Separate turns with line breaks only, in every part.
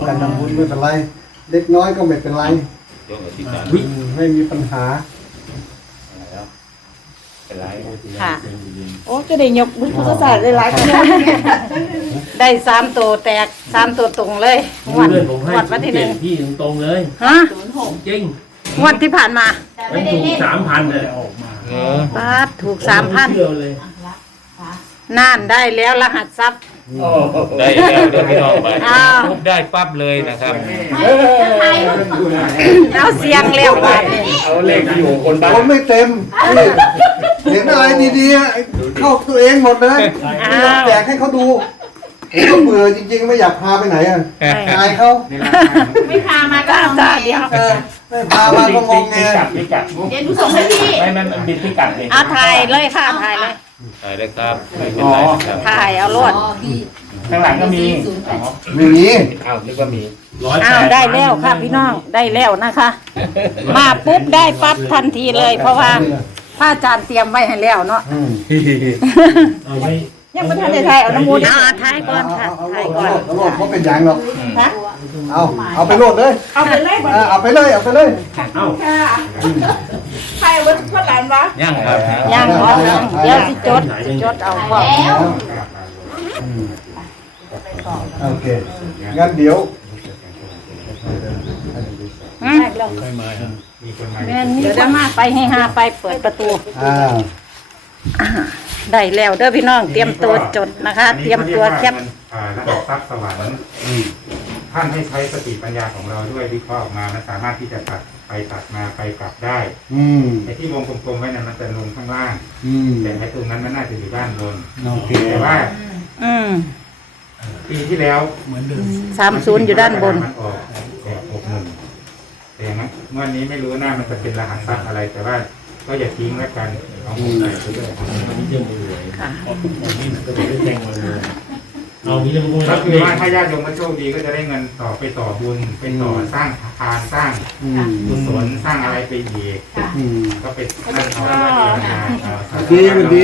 การทำบุญไม่เป็นไรเล็กน้อยก็ไม่เป็นไรไม่มีปัญหา
ค่ะโอ้ก็ได้ยกบุญพุทธศาสตร์ได้หลายคนได้3 ตัวแตก3 ตัวตรงเลยงวดวันที่1
พี่ตรงเลย
ฮะ
จริง
งวดที่ผ่านมา
มันถูก3,000เลย
บาทถูก3,000น่านได้แล้วรหัสทรัพย์
ได้แล้วเดี๋ยวพี่น้องไปปุ๊บได้ปั๊บเลยนะครับ
เอาเสียงเร็วไป
เอาเลขที่อยู่คนบ้าน
ผมไม่เต็มเห็นอะไรดีๆเข้าตัวเองหมดเลยไม่อยากแจกให้เขาดูผมก็เบื่อจริงๆไม่อยากพาไปไหนอ่ะอายเขา
ไม่พามาก็ตาเดียว
ไม่พามาก็งงไง
เดี๋ยวดูส่งให้พี่
ไม่บิดพิกัดเลย
ถ่ายเลยค่ะถ่ายเลย
ถ่ายเลยครับ
ถ่ายเอารวด
ข้างหลังก็มี
ไม่มี
อ้าวนึกว่ามี
ได้แล้วค่ะพี่น้องได้แล้วนะคะมาปุ๊บได้ปั๊บทันทีเลยเพราะว่าพระอาจารย์เตรียมไว้ให้แล้วเนาะยังไม่ทันได้ถ่ายเอาน้ำมูลถ่ายก่อนค่ะถ่ายก่อน
โลดเขาเป็นอย่างหรอกเอาไปโลดเลย
เอาไปเลย
เอาไปเลยเอา
ถ่ายวันเท่าไหร่วะ
ยังครับ
ยังเดี๋ยวสิจดเอาบอก
โอเคงั้นเดี๋ยว
เดี๋ยวจะมาไปให้5ไปเปิดประตูได้แล้วเด้อพี่น้องเตรียมตัวจดนะคะเตรียมตัวแคป
ระบบทรัพย์สวรรค์ท่านให้ใช้สติปัญญาของเราด้วยวิเคราะห์ออกมามันสามารถที่จะตัดไปตัดมาไปกลับได้ไอ้ที่วงกลมๆไว้นั้นมันจะลงข้างล่างแต่ไอ้ตรงนั้นมันน่าจะอยู่ด้านบนแต่ว่าปีที่แล้วเหมือนเดิม
30อยู่ด้านบน
มันออกแบบ61แต่งั้นวันนี้ไม่รู้หน้ามันจะเป็นรหัสทรัพย์อะไรแต่ว่าก็อย่าทิ้งแล้วกันเอาหุ้นไหนไปด้วย
อันนี้เรื่องมือเลยอันนี้ก็จะได้แทงมาเลยเอานี้เรื่องมือ
ก็คือว่าถ้าญาติโยมมาโชคดีก็จะได้เงินต่อไปต่อบุญไปต่อสร้างทานสร้างกุศลสร้างอะไรไปอีกก็เป็นนั่นเขา
ดี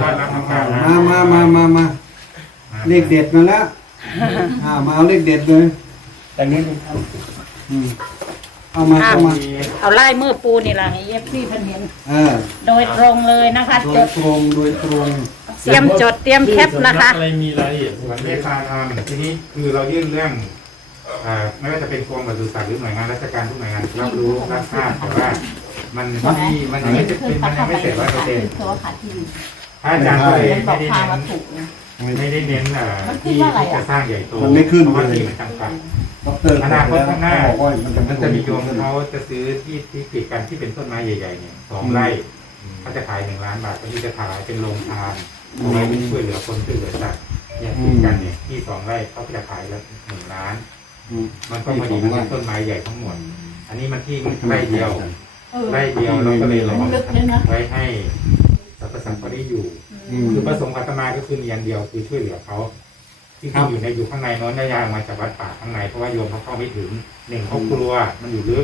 มาเลขเด็ดมาแล้วมาเอาเลขเด็ดเลย
แต่นี้
เอามา
เอาไล่มือปูนี่ล่ะให้เอฟซีเพิ่นเห็นโดยตรงเลยนะคะ
โดยตรง
เตรียมจดเตรียมแคปนะคะ
อะไรมีรายละเอียด
วันเมตตาธรรมทีนี้คือเรายื่นเรื่องไม่ว่าจะเป็นกรมปศุสัตว์หรือหน่วยงานราชการทุกหน่วยงานรับรู้รับทราบแต่ว่ามันยังไม่เสร็จ100%อาจารย์ก็เลยไม่ได้เน้นที่จะสร้างใหญ่โต
มันไม่ขึ้น
เพราะว่าที่มันจำกัดอนาคตข้างหน้ามันจะมีโยมเขาจะซื้อที่ติดกันที่เป็นต้นไม้ใหญ่ๆเนี่ย2 ไร่เขาจะขาย1 ล้านบาทก็ที่จะขายเป็นโรงทานเอาไว้เป็นช่วยเหลือคนช่วยเหลือสัตว์เนี่ยติดกันเนี่ยที่2 ไร่เขาจะขายแล้ว1 ล้านมันก็พอดีมันเป็นต้นไม้ใหญ่ทั้งหมดอันนี้มันที่ไร่เดียวเราก็เลยลองไว้ให้สรรพสัตว์เขาได้อยู่คือประสงค์อาตมาก็คืออย่างเดียวคือช่วยเหลือเขาที่อยู่ข้างในโน้นได้ยามาจากวัดป่าข้างในเพราะว่าโยมเขาเข้าไม่ถึง1เขากลัวมันอยู่ลึก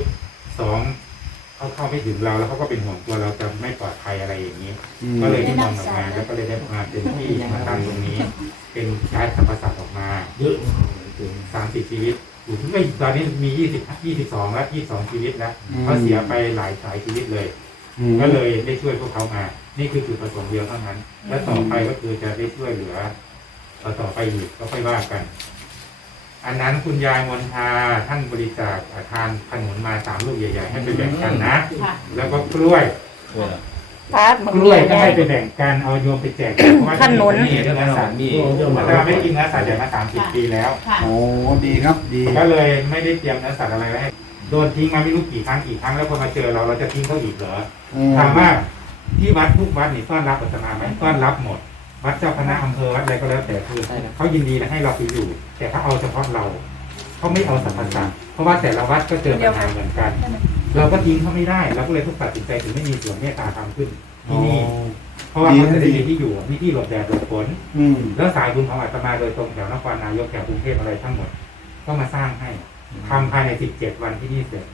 2เขาเข้าไม่ถึงเราแล้วเขาก็เป็นห่วงตัวเราจะไม่ปลอดภัยอะไรอย่างนี้ก็เลยได้นำออกมาแล้วก็เลยได้มาเป็นที่มาตั้งตรงนี้เป็นย้ายสรรพสัตว์ออกมาเยอะ30 ชีวิตอยู่ที่ตอนนี้มี22แล้ว22 ชีวิตแล้วเขาเสียไปหลายชีวิตเลยก็เลยได้ช่วยพวกเขามานี่คือจุดประสงค์เดียวเท่านั้นและต่อไปก็คือจะได้ช่วยเหลือต่อไปอีกก็ค่อยว่ากันอันนั้นคุณยายมนทาท่านบริจาคทานขนุนมา3 ลูกใหญ่ๆให้ไปแบ่งกันนะแล้วก็กล้วยก็ให้ไปแบ่งกันเอาโยมไปแจกเพราะว่าขนุนนี่เนื้อสัตว์นี่แต่ไม่กินเนื้อสัตว์ใหญ่มา30 ปีแล้ว
โอ้ดีครับดี
ก็เลยไม่ได้เตรียมเนื้อสัตว์อะไรไว้ให้โดนทิ้งมาไม่รู้กี่ครั้งแล้วพอมาเจอเราจะทิ้งเขาอีกเหรอถามว่าที่วัดทุกวัดนี่ต้อนรับอาตมาไหมต้อนรับหมดวัดเจ้าคณะอำเภอวัดอะไรก็แล้วแต่คือเขายินดีให้เราไปอยู่แต่เขาเอาเฉพาะเราเขาไม่เอาสรรพสัตว์เพราะว่าแต่ละวัดก็เจอปัญหาเหมือนกันเราก็ทิ้งเขาไม่ได้เราก็เลยทุกตัดสินใจถึงไม่มีส่วนเมตตาธรรมขึ้นที่นี่เพราะว่าเขาจะได้มีที่อยู่มีที่หลบแดดหลบฝนแล้วสายบุญของอาตมาโดยตรงแถวนครนายกแถวกรุงเทพอะไรทั้งหมดก็มาสร้างให้ทำภายใน17 วันที่นี่เสร็จ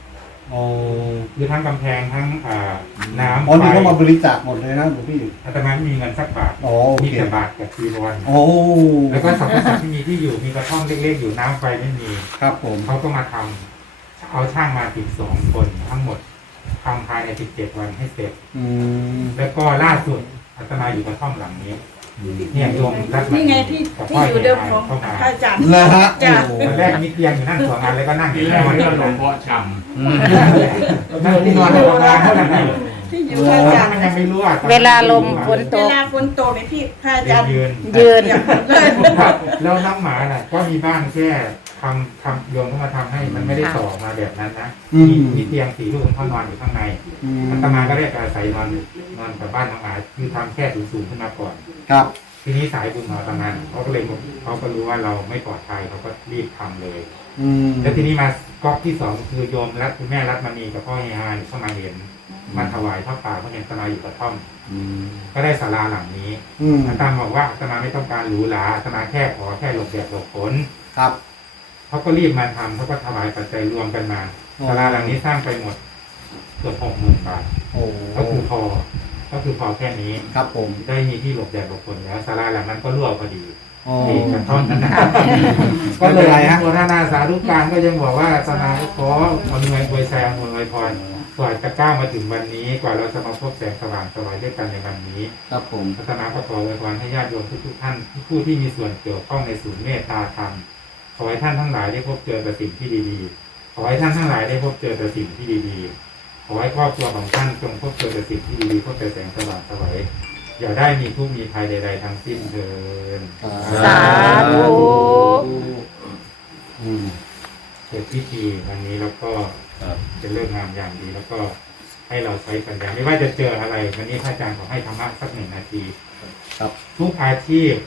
อ๋อ
คือทั้งกำแพงทั้งน้ำ
อ๋อนี่
ไฟ
เขามาบริจาคหมดเลยนะหลวงพี่
อาตมาไม่มีเงินสักบาท
อ๋อโอ
มี
เค
แต่บาทกับจีวร
โอ้
แล้วก็สัมภาระที่มีที่อยู่มีกระท่อมเล็กๆอยู่น้ำไฟไม่มี
ครับผม
เขาก็มาทำเอาช่างมา12 คนทั้งหมดทำภายใน17 วันให้เสร็จ
อืม
แล้วก็ล่าสุดอาตมาอยู่กระท่อมหลังนี้เนี่ยโยมรัต
นี่ไงที่อยู่เดิมของ
เข้ามา
พระอาจารย์
นะฮะ
จ้ะ
โอ้
ตอนแรกมีเตียงอยู่นั่น2 อันแล้วก็นั่งอยู่
ที่แร
ที่
ก
นอน
เรื่องหลวงพ่อช
นั่งที่นอนในประมาณเท่านั้นเอง
ที่อยู่พระอาจารย์
มันยังไม่รู้อ่ะ
เวลาลมฝนตกเวลาฝนตกเนี่ยพี่พระอาจารย์
ยืน
ยืนเลย
แล้วน้องหมาน่ะก็มีบ้านแค่ทำโยมเข้ามาทำให้มันไม่ได้ต่อมาแบบนั้นนะมีเตียง4 ลูกเขานอนอยู่ข้างใน
อืม
อาตมาก็เรียกอาศัยนอนกับบ้านน้องหมาคือทำแค่สูงๆขึ้นมาก่อน
ครับ
ทีนี้สายบุญของอาตมาเขาก็เลยเขาก็รู้ว่าเราไม่ปลอดภัยเขาก็รีบทำเลย
อืม
แล้วทีนี้มาก๊อกที่ 2คือโยมรัตคุณแม่รัตมณีกับพ่อเฮียฮานเข้ามาเห็นมาถวายผ้าป่าเพราะเห็นอาตมาอยู่กระท่อม
อืม
ก็ได้ศาลาหลังนี้
อืม
อาตมาบอกว่าอาตมาไม่ต้องการหรูหราอาตมาแค่ขอแค่หลบแดดหลบฝน
ครับ
เขาก็รีบมาทำเขาก็ถวายปัจจัยรวมกันมาศาลาหลังนี้สร้างไปหมดเกือบ60,000 บาท
โอ้
ก็คือพอแค่นี้
ครับผม
ได้มีที่หลบแดดหลบฝนแล้วศาลาหลังนั้นก็รั่วพอดี
อ๋อ
นี่กระท่อนนั้นนะ
ไม่
ก็เล
เป็น
ย
ไรฮะ
โมทนาสาธุการก็ยังบอกว่าศาลาขออำนวยอวยแสงอำนวยพรกว่าจะก้าวมาถึงวันนี้กว่าเราจะมาพบแสงสว่างสวายด้วยกันในวันนี้
ครับผม
พัฒนาขออวยพรให้ญาติโยมทุกๆท่านผู้ที่มีส่วนเกี่ยวข้องในศูนย์เมตตาธรรมขอให้ท่านทั้งหลายได้พบเจอแต่สิ่งที่ดีๆขอให้ท่านทั้งหลายได้พบเจอแต่สิ่งที่ดีๆขอให้ครอบครัวของท่านจงพบเจอแต่สิ่งที่ดีๆพบแต่แสงสว่างสวายอย่าได้มีทุกข์มีภัยใดๆทั้งสิ้นเถิด
สาธุ
อืม
เสร็จพิธีวันนี้แล้วก็จะเลิกงามอย่างดีแล้วก็ให้เราใช้ปัญญาไม่ว่าจะเจออะไรวันนี้พระอาจารย์ขอให้ธรรมะสัก1 นาที
ครับ
ทุกอาชีพ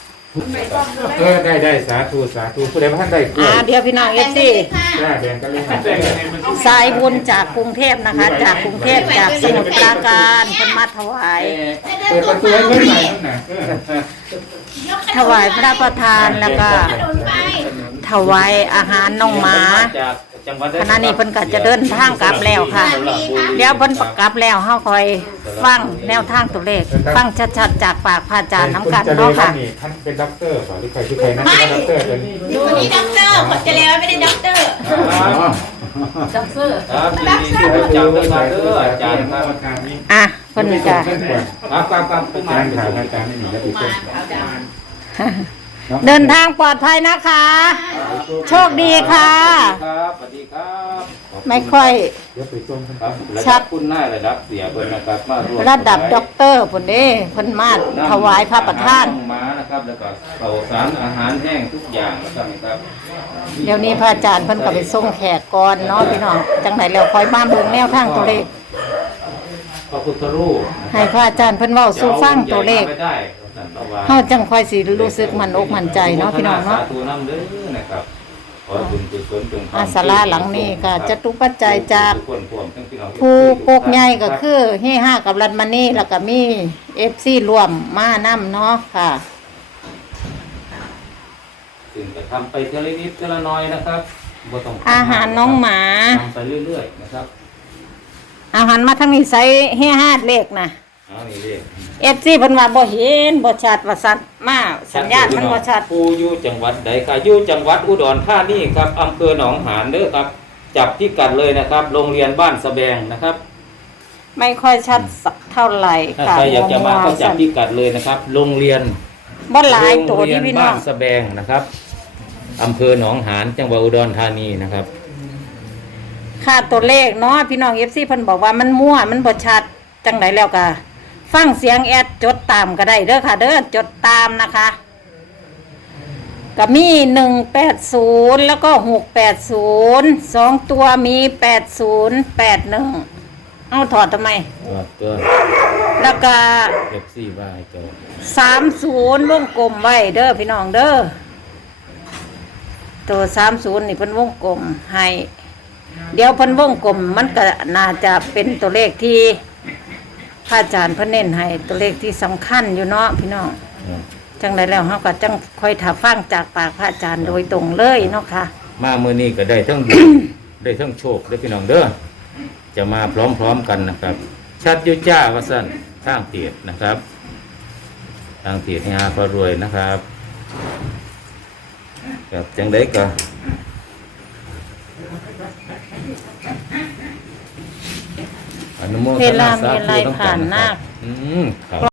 ได้สาธุผู้ใดท่านได้กล้วย
เดี๋ยวพี่น้องเอฟซี
ได้แบ่งกันเลยนะ
สายบุญจากกรุงเทพนะคะ จากกรุงเทพจากสมุทรปราการเพิ่นมาถวาย
เปิดประตูให้เพื่อนหน่อยนั่นน่ะ
ถวายพระประธานแล้วก็ถวายอาหารน้องหมาขณะนี้เพิ่นก็จะเดินทางกลับแล้วค่ะเดี๋ยวเพิ่นกลับแล้วเฮาคอยฟังแนวทางตัวเลขฟังชัดๆจากปากพระอาจารย์น้ำกันเนาะค่ะ
ท่านเป็นด็อกเตอร์ป่ะหรือใครคือใครนะเป็นด็อกเตอร์เป็น
คนนี้ด็อกเตอร์ผลจะแล้วไม่ได้ด็อกเตอร์
ด็อกเตอร์
ครับยินดีที่รู้จักด้วยกันเด้ออาจารย์ครับ
อ่ะเพิ่นจะ
ครับผู้
อา
มา
จารย์ถามอาจารย์ไม่มีแล้วอีกคน
เดินทางปลอดภัยนะคะ โชคดีค่ะ
ครับสวัสดีครับ
ไม่ค่อย
เดี๋ยวไปส้มท่าน
ครับระ
ชั
ดั
ด
บคุณนายระดับเสียเพิ่นนะครับมาร่วม
ระดับด็อกเตอร์พุ่นเด้เพิ่นมาถวายพระประธาน
ม้านะครับแล้วก็ข้าวสารอาหารแห้งทุกอย่างนะครับ
เดี๋ยวนี้พระอาจารย์เพิ่นก็ไปส่งแขกก่อนเนาะพี่น้องจังไหนแล้วคอยมาเบิ่งแนวทางตัวเลข
พระพุทธรูป
ให้พระอาจารย์เพิ่นเว้าสู่ฟังตัวเลข
ไม่ได้ท่านระวัง
เฮาจังค่อยสิรู้สึกมันอกมันใจเนาะพี่น้องเนาะ
สาธุนำเด้อนะครับขอบุญกุศลจง
อาศาลาหลังนี้ก็จะตุปัจจัยจาก
ทุคนร่วมทั้งพี่น้อง
ผู้ปกใหญ่ก็คือเฮห้ากับรัตมณีแล้วก็มี FC รวมมานํเนาะค่ะ
ซึ่งจะทำไปทีละนิดทีละน้อยนะครับบ่ต้อง
อาหารน้องหมา
ทำไปเรื่อยๆนะครับ
อาหารมาทั้งนี้ใส่เฮห้าเลขนะ
เอานี่เรียก
FC เพิ่นว่าบ่เห็นบ่ชัดว่าสัตว์มาสัญญาณมันบ่ชัด
ผู้อยู่จังหวัดใดค่ะอยู่จังหวัดอุดรธานีครับอำเภอหนองหานเด้อครับ จับที่กัดเลยนะครับ โรงเรียนบ้านสะแบงนะครับ
ไม่ค่อยชัดสักเท่าไหร่
ถ้า
ค่ะ
ใครอยากจะมาก็จับที่กัดเลยนะครับ โรงเรียน
บ่หลายตัว
โรงเรี
นี่
น
พี่น้
บ้า
อง
นสะแบงนะครับอำเภอหนองหานจังหวัดอุดรธานีนะครับ
ค่าตัวเลขเนาะพี่น้อง FC เพิ่นบอกว่ามันมั่วมันบ่ชัดจังไดแล้วก็ฟังเสียงแอดจดตามก็ได้เด้อค่ะเด้อจดตามนะคะก็มี180แล้วก็680 2ตัวมี8081เอาถอดทำไม
ตัว
แล้วก็
เก็บซี่ว่าให้เจ้า
30วงกลมไว้เด้อพี่น้องเด้อตัว30นี่เพิ่นวงกลมให้เดี๋ยวเพิ่นวงกลมมันก็น่าจะเป็นตัวเลขที่พระอาจารย์เพิ่นเน้นให้ตัวเลขที่สำคัญอยู่เนาะพี่น้องจังไดแล้วเฮาก็จังค่อยถ้าฟังจากปากพระอาจารย์โดยตรงเลยเนาะค่ะ
มาเมื่อนี้ก็ได้ทั้งบุญได้ทั้งโชคได้พี่น้องเด้อจะมาพร้อมๆกันนะครับ ชัดอยุจ้าว่าสั้นทางเพจนะครับทางเพจนี่ฮะพอรวยนะครับกับจังไดก็อนุโมทนาสาธุ
เวลามีอะไรผ่านหน้า
ครับ